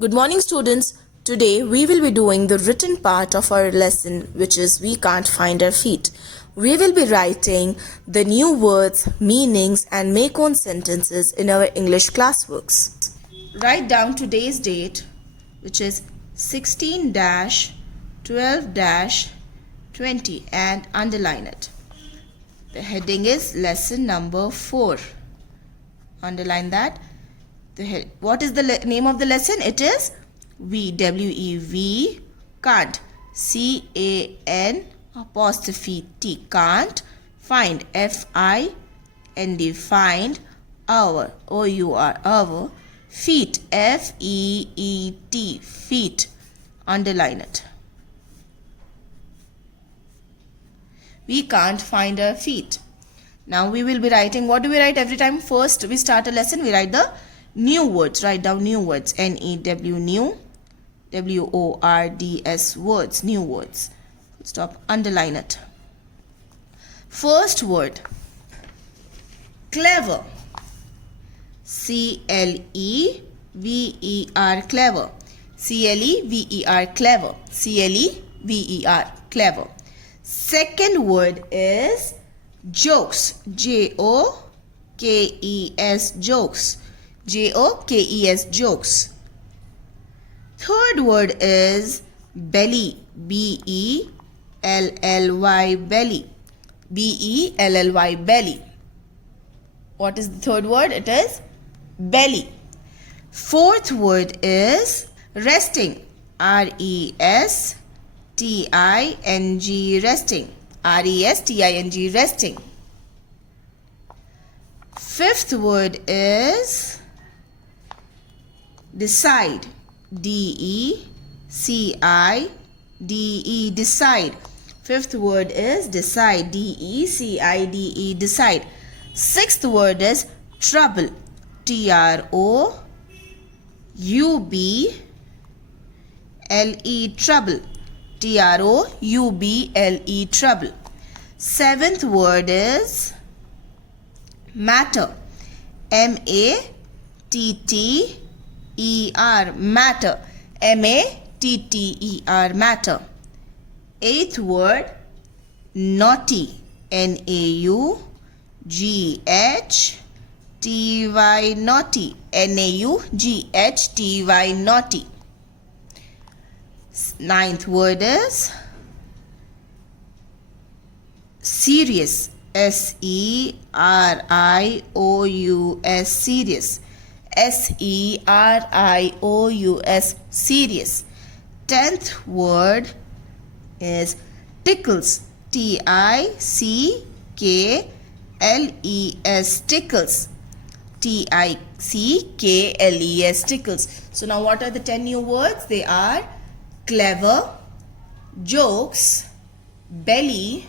Good morning, students. Today we will be doing the written part of our lesson, which is We Can't Find Our Feet. We will be writing the new words, meanings, and make own sentences in our English classworks. Write down today's date, which is 16 12 20, and underline it. The heading is lesson number 4. Underline that. What is the name of the lesson? It is We, W-E-V, can't, C-A-N apostrophe T, can't, find, F-I-N-D, find, our, O-U-R, our, feet, F-E-E-T, feet, underline it. We can't find our feet. Now we will be writing, what do we write every time? First we start a lesson, we write the new words. Write down new words. N-E-W, new. W-O-R-D-S, words, new words. Stop, underline it. First word, clever. C-L-E-V-E-R, clever. C-L-E-V-E-R, clever. C-L-E-V-E-R, clever. Second word is jokes. J-O-K-E-S, jokes. J-O-K-E-S, jokes. Third word is belly. B-E-L-L-Y, belly. B-E-L-L-Y, belly. What is the third word? It is belly. Fourth word is resting. R-E-S-T-I-N-G, resting. R-E-S-T-I-N-G, resting. Fifth word is decide. D-E-C-I-D-E, decide. Fifth word is decide. D-E-C-I-D-E, decide. Sixth word is trouble. T-R-O-U-B-L-E, trouble. T-R-O-U-B-L-E, trouble. Seventh word is matter. M-A-T-T-E-R, matter. M-A-T-T-E-R, matter. Eighth word, naughty. N-A-U-G-H-T-Y, naughty. N-A-U-G-H-T-Y, naughty. Ninth word is serious. S-E-R-I-O-U-S, serious. S-E-R-I-O-U-S, serious. Tenth word is tickles. T-I-C-K-L-E-S, tickles. T-I-C-K-L-E-S, tickles. So now what are the 10 new words? They are clever, jokes, belly,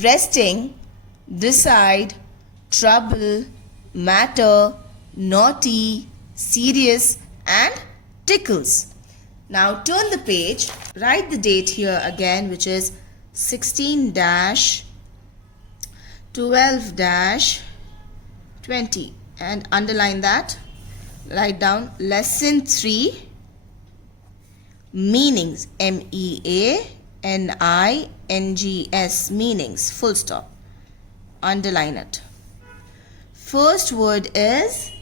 resting, decide, trouble, matter, naughty, serious, and tickles. Now turn the page, write the date here again, which is 16 12 20, and underline that. Write down lesson 3, meanings. M-E-A-N-I-N-G-S, meanings, full stop. Underline it. First word is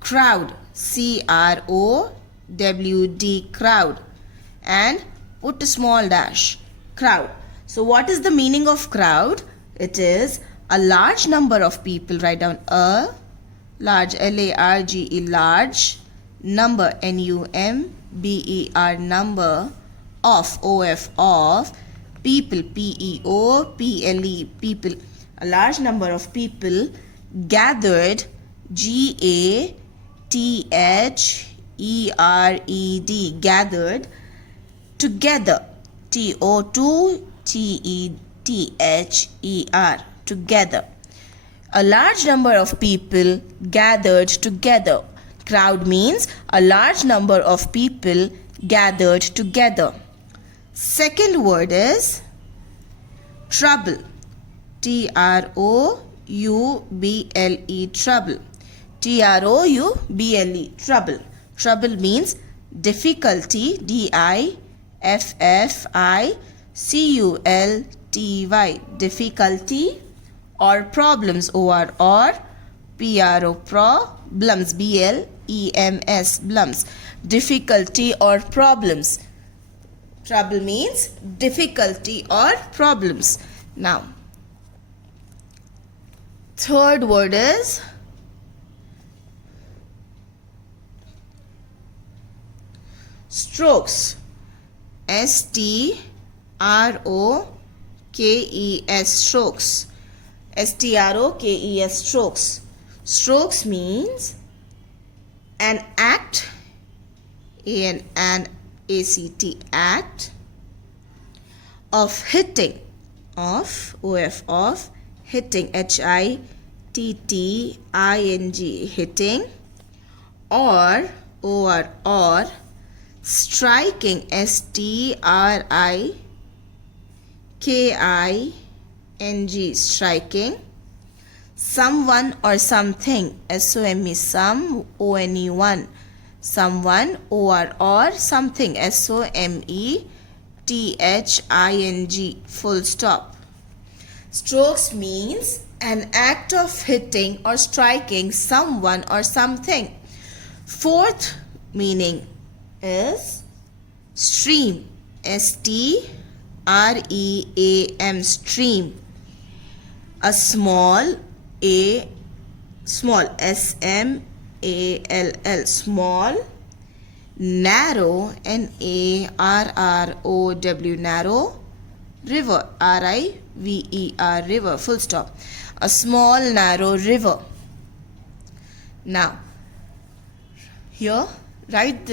crowd. C-R-O-W-D, crowd. And put a small dash. Crowd. So what is the meaning of crowd? It is a large number of people. Write down a large, L-A-R-G-E, large, number, N-U-M-B-E-R, number, of, O-F, of, people, P-E-O-P-L-E, people. A large number of people gathered, G-A-T-H-E-R-E-D, gathered, together, T-O-2-T-E-T-H-E-R, together. A large number of people gathered together. Crowd means a large number of people gathered together. Second word is trouble. T-R-O-U-B-L-E, trouble. Trouble. Trouble means difficulty, difficulty, difficulty, or problems, or problems, blems, blums, difficulty or problems. Trouble means difficulty or problems. Now, third word is strokes. strokes, strokes. strokes, strokes. Strokes means an act, an act, act of hitting, of hitting, hitting, hitting, or striking, striking, striking, someone or something, some, someone, or something, something, full stop. Strokes means an act of hitting or striking someone or something. Fourth meaning is stream, stream, stream. A small, small, small, small, narrow, narrow, narrow, river, river, river, full stop. A small narrow river. Now, here, write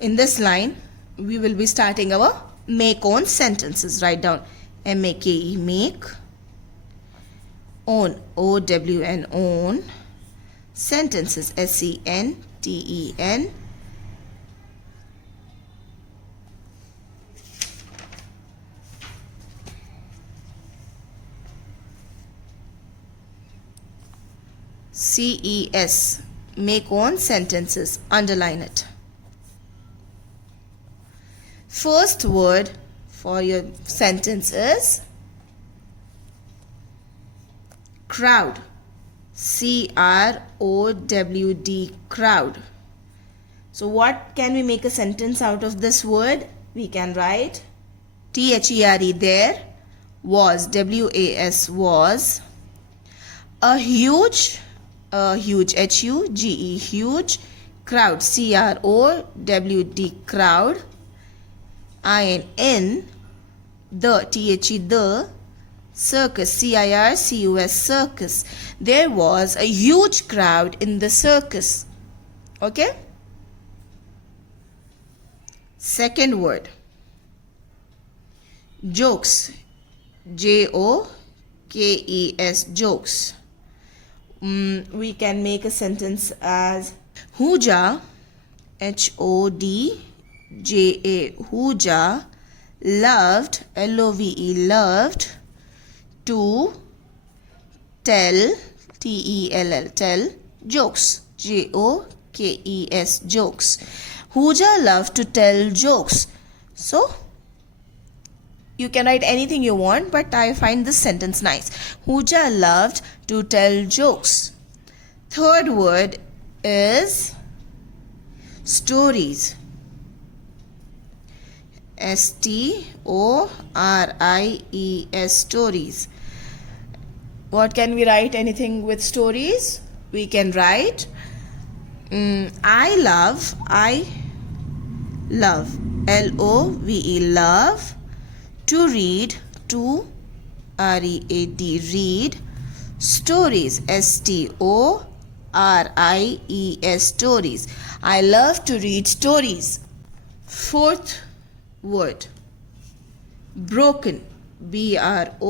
in this line, we will be starting our make own sentences. Write down make, make, own, own, own, sentences, senten, ces, make own sentences, underline it. First word for your sentence is crowd, crowd, crowd. So what can we make a sentence out of this word? We can write there, there, was, was, was, a huge, huge, huge, crowd, crowd, crowd, in, the, circus, circus, circus. There was a huge crowd in the circus. Okay? Second word, jokes, jokes, jokes. We can make a sentence as Hooja, Hodja, Hooja loved, love, loved to tell, tell, tell, jokes, jokes, jokes. Hooja loved to tell jokes. So, you can write anything you want, but I find this sentence nice. Hooja loved to tell jokes. Third word is stories. stories, stories. What can we write anything with stories? We can write I love, love, love, to read, to read, read, stories, stories, stories. I love to read stories. Fourth word, broken, broken,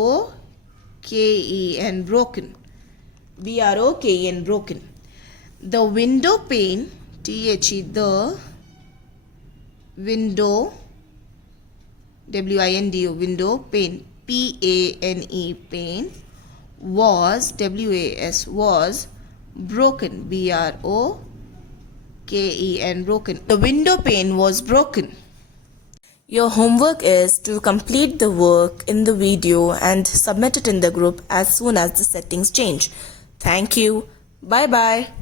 broken, broken, broken. The window pane, the window, window, window, pane, pane, pane, was, was, broken, broken, B-R-O-K-E-N, broken. The window pane was broken. Your homework is to complete the work in the video and submit it in the group as soon as the settings change. Thank you. Bye bye.